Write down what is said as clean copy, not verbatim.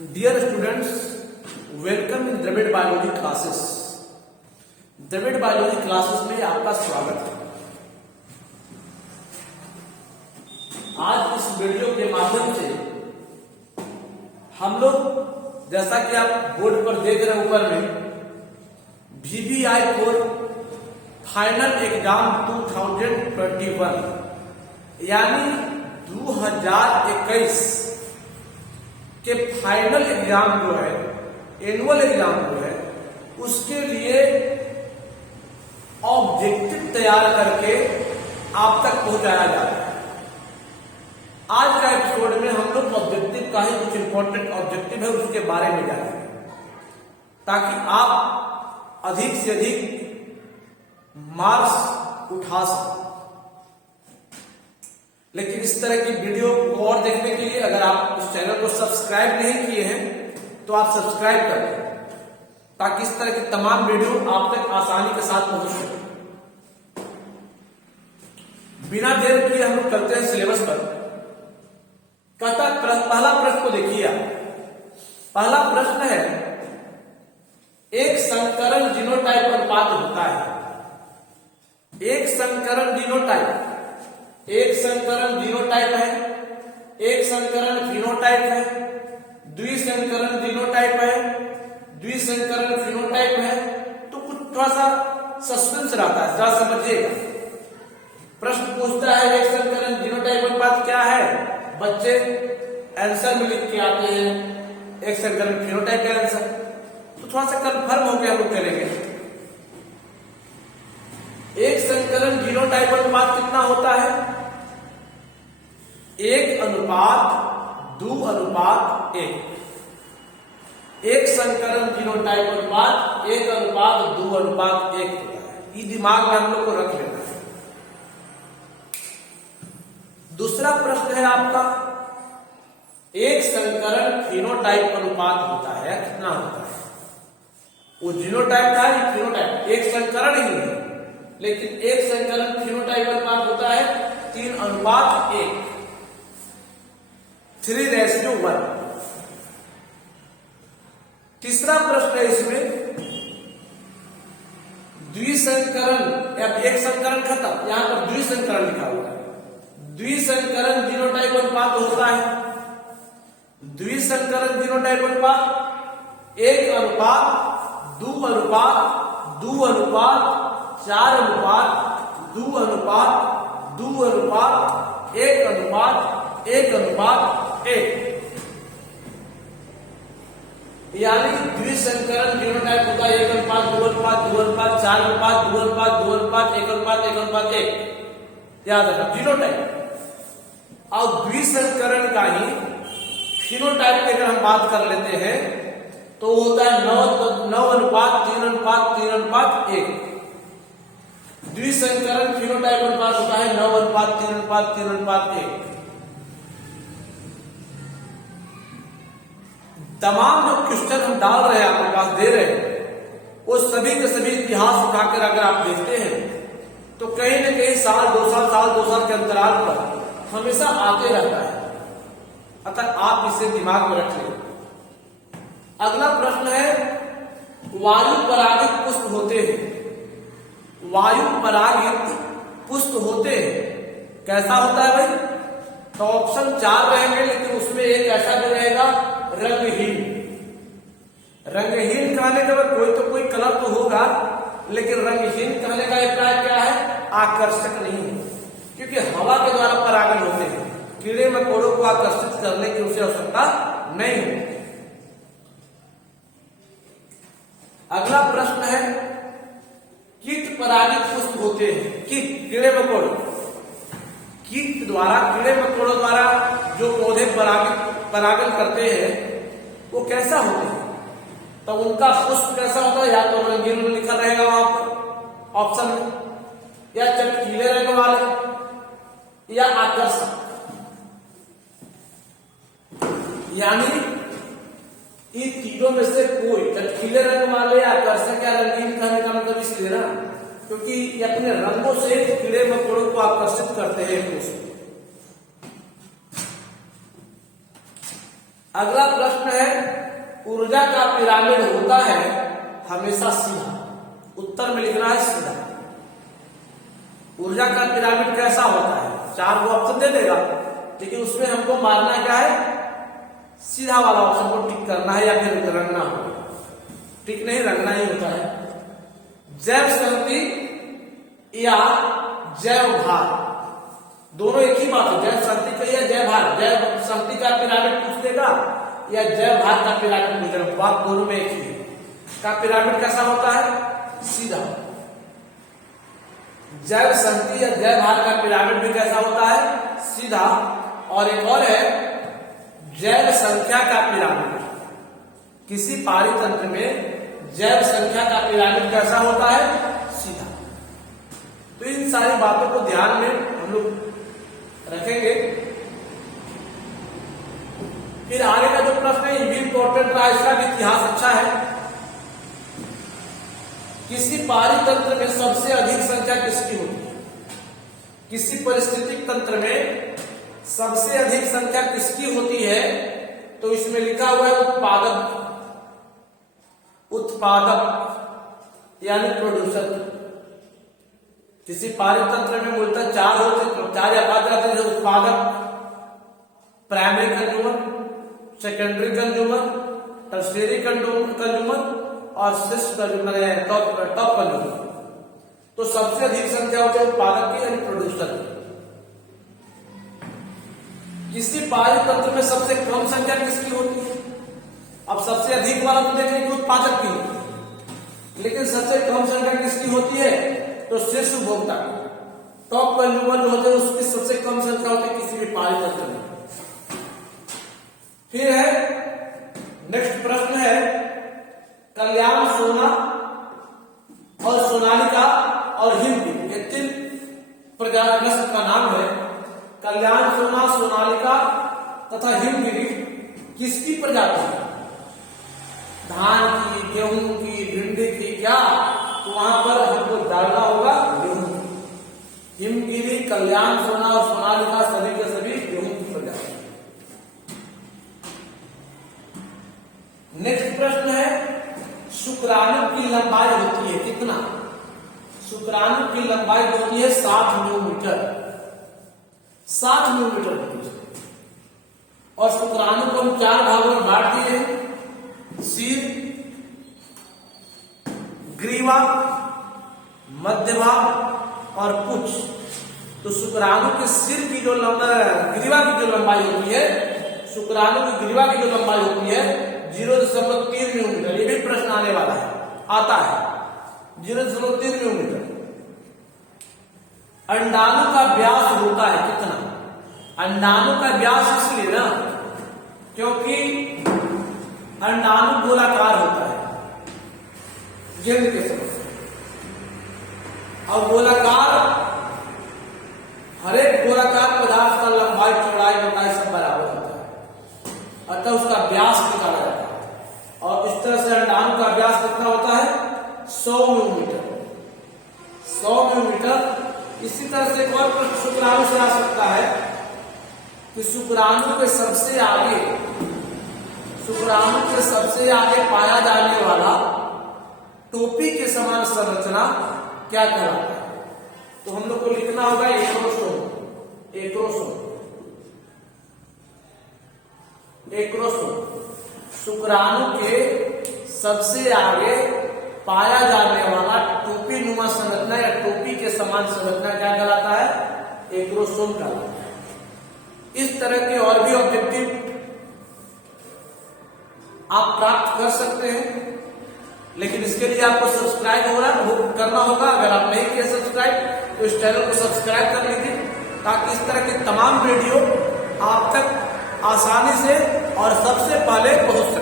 Dear students, welcome in Dravid biology classes. Dravid biology classes में आपका स्वागत है। आज इस वीडियो के माध्यम से हम लोग, जैसा कि आप बोर्ड पर देख रहे हैं ऊपर में, VVI कोर फाइनल एग्जाम 2021 यानी 2021 के फाइनल एग्जाम जो है, एनुअल एग्जाम जो है, उसके लिए ऑब्जेक्टिव तैयार करके आप तक पहुंचाया जा रहा है। आज का एपिसोड में हम लोग ऑब्जेक्टिव का ही कुछ इंपॉर्टेंट ऑब्जेक्टिव है उसके बारे में जानेंगे, ताकि आप अधिक से अधिक मार्क्स उठा सकें। लेकिन इस तरह की वीडियो को और देखने के लिए अगर आप इस चैनल को सब्सक्राइब नहीं किए हैं तो आप सब्सक्राइब कर लें, ताकि इस तरह की तमाम वीडियो आप तक आसानी के साथ पहुंच सके। बिना देर किए हम लोग चलते हैं सिलेबस पर। कहता पहला प्रश्न को देखिए आप। पहला प्रश्न है, एक संकरण जीनोटाइप अनुपात होता है। एक संकरण जीनोटाइप, एक संकरण जीनोटाइप है, एक संकरण फिनोटाइप है, द्विसंकरण जीनोटाइप है, द्विसंकरण फिनोटाइप है। तो कुछ थोड़ा सा सस्पेंस रहता है, जरा समझिएगा। प्रश्न पूछता है एक संकरण जीनोटाइप अनुपात क्या है, बच्चे आंसर में लिख के आते हैं एक संकरण फिनोटाइप का आंसर। तो थोड़ा सा कंफर्म हो गया, हम लोग करेंगे। एक संकरण जीनोटाइप अनुपात कितना होता है? 1:2:1। एक संकरण जीनोटाइप अनुपात 1:2:1 होता है। ये दिमाग में हम लोग को रख लेना है। दूसरा प्रश्न है आपका, एक संकरण फिनोटाइप अनुपात होता है, कितना होता है? वो जीनोटाइप था, ये फिनोटाइप, एक संकरण ही है, लेकिन एक संकलन फिनोटाइप अनुपात होता है 3:1, 3:1। तीसरा प्रश्न है इसमें, द्विसंकरण या एक संकरण खत्म, यहां पर द्विसंकरण लिखा हुआ है। द्विसंकरण जीनोटाइप अनुपात होता है, द्विसंकरण जीनोटाइप अनुपात 1:2:4:2:2:1:1:1। यानी द्विसंकरण जीनोटाइप होता है 1:2:4:2:1:1:1:1:1। याद रखना जीनोटाइप। और द्विसंकरण का ही फिनोटाइप की अगर हम बात कर लेते हैं तो होता है 9:3:3:3:1। द्विसंकरण फिनोटाइप अनुपात होता है 9:3:3:1। तमाम जो क्वेश्चन हम डाल रहे हैं, आपके पास दे रहे हैं, वो सभी के सभी इतिहास उठाकर अगर आप देखते हैं तो कहीं न कहीं साल 2 साल के अंतराल पर हमेशा आते रहता है। अतः आप इसे दिमाग में रखिए। अगला प्रश्न है, वायु परागित पुष्प होते हैं। वायु परागित पुष्प होते हैं, कैसा होता है भाई? तो ऑप्शन 4 रहेंगे, लेकिन उसमें एक ऐसा भी रहेगा रंगहीन। रंगहीन कहने का कोई तो कोई कलर तो होगा, लेकिन रंगहीन कहने का अभिप्राय क्या है? आकर्षक नहीं है, क्योंकि हवा के द्वारा परागण होते हैं। कीड़े मकोड़ों को आकर्षित करने की उसे आवश्यकता नहीं है। अगला प्रश्न है, कीट परागित पुष्प होते हैं। कीट, कीड़े मकोड़े, कीट द्वारा, कीड़े मकोड़ों द्वारा जो पौधे परागण करते हैं वो कैसा होते हैं? तो उनका पुष्प कैसा होता है? या तो रंगीन लिखा रहेगा वहां पर ऑप्शन में, या चटकीले रंग वाले, या आकर्षक। यानी इन तीनों में से कोई, चटकीले रंग वाले, आकर्षक या रंगीन कहने का मतलब इसलिए ना, क्योंकि ये अपने रंगों से कीड़े मकोड़ों को आकर्षित करते हैं। अगला प्रश्न है, ऊर्जा का पिरामिड होता है हमेशा सीधा। उत्तर में लिखना है सीधा। ऊर्जा का पिरामिड कैसा होता है? 4 ऑप्शन दे देगा, लेकिन उसमें हमको मारना क्या है? सीधा वाला ऑप्शन को टिक करना है या फिर रंगना हो। टिक नहीं, रंगना ही होता है। जैव संगति या जैव भार, दोनों एक ही बात है। जैव संगति का या जैव भार, जैव संगति का पिरामिड पूछ देगा या जैव भार का पिरामिड पूछ देगा, बात दोनों में एक ही है। का पिरामिड कैसा होता है? सीधा। जैव संगति या जैव भार का पिरामिड भी कैसा होता है? सीधा। और एक और है जैव संख्या का पिरामिड। किसी पारितंत्र में जैव संख्या का पिरामिड कैसा होता है? सीधा। तो इन सारी बातों को ध्यान में हम लोग रखेंगे। फिर आगे का जो प्रश्न है ये भी इंपॉर्टेंट रहा, इसका भी इतिहास अच्छा है। किसी पारितंत्र में सबसे अधिक संख्या किसकी होती है? किसी परिस्थितिक तंत्र में सबसे अधिक संख्या किसकी होती है? तो इसमें लिखा हुआ है उत्पादक, उत्पादक यानी प्रोड्यूसर। किसी पारितंत्र में मूलतः 4 होते, 4 या 5 रहते हैं। उत्पादक, primary consumer, secondary consumer, tertiary consumer और शीर्ष कंज्यूमर है टॉप कंज्यूमर। तो सबसे अधिक संख्या होती है उत्पादक की यानी प्रोड्यूसर। किसी पारितंत्र में सबसे कम संख्या किसकी होती है? अब सबसे अधिक वाला तो देखें कि उत्पादक की होती है, लेकिन सबसे कम संख्या किसकी होती है? तो शीर्ष उपभोक्ता, टॉप कंज्यूमर जो होते हैं उसकी सबसे कम संख्या होती है किसी भी पारितंत्र में। फिर है नेक्स्ट प्रश्न है, कल्याण सोना और सोनालिका और हिमगिरी, ये 3 प्रजाति का नाम है। कल्याण सोना, सोनालिका तथा हिमगिरी किसकी प्रजाति है? धान की, गेहूं की, भिंडी की, क्या? तो वहां पर हमको डालना होगा गेहूं। हिमगिरी, कल्याण सोना और सोनालिका सभी के सभी गेहूं की प्रजाति। नेक्स्ट प्रश्न है, शुक्राणु की लंबाई होती है कितना? शुक्राणु की लंबाई होती है 60 मिलीमीटर। 60 मिलीमीटर होती है। और शुक्राणु को हम 4 भागों में बांट दिए हैं, सिर, ग्रीवा, मध्य भाग और पुच्छ। तो शुक्राणु के सिर की जो ग्रीवा की जो लंबाई होती है, शुक्राणु की ग्रीवा की जो लंबाई होती है 0.3 मिलीमीटर। ये भी प्रश्न आने वाला है, आता है 0.3 मिलीमीटर। अंडाणु का व्यास होता है कितना? अंडाणु का व्यास इसलिए ना क्योंकि अंडाणु गोलाकार होता है गेंद के समझ। अब गोलाकार, हर एक गोलाकार पदार्थ का लंबाई, चौड़ाई, मोटाई सब बराबर होता है, अतः उसका व्यास निकाला जाता है। और इस तरह से अंडाणु का व्यास कितना होता है? 100 मिलीमीटर। 100 मिलीमीटर। इसी तरह से एक और प्रश्न शुक्राणु से आ सकता है कि शुक्राणु के सबसे आगे, शुक्राणु के सबसे आगे पाया जाने वाला टोपी के समान संरचना क्या कहलाता है? तो हम लोग को लिखना होगा एक्रोसोम। Acrosome, acrosome. शुक्राणु के सबसे आगे पाया जाने वाला टोपी नुमा संरचना या टोपी के समान संरचना क्या कहलाता है? एक्रोसोम कहलाता है। इस तरह के और भी ऑब्जेक्टिव आप प्राप्त कर सकते हैं, लेकिन इसके लिए आपको सब्सक्राइब करना होगा। अगर आप नहीं किए सब्सक्राइब तो इस चैनल को सब्सक्राइब कर लीजिए, ताकि इस तरह के तमाम वीडियो आप तक आसानी से और सबसे पहले पहुंच सके।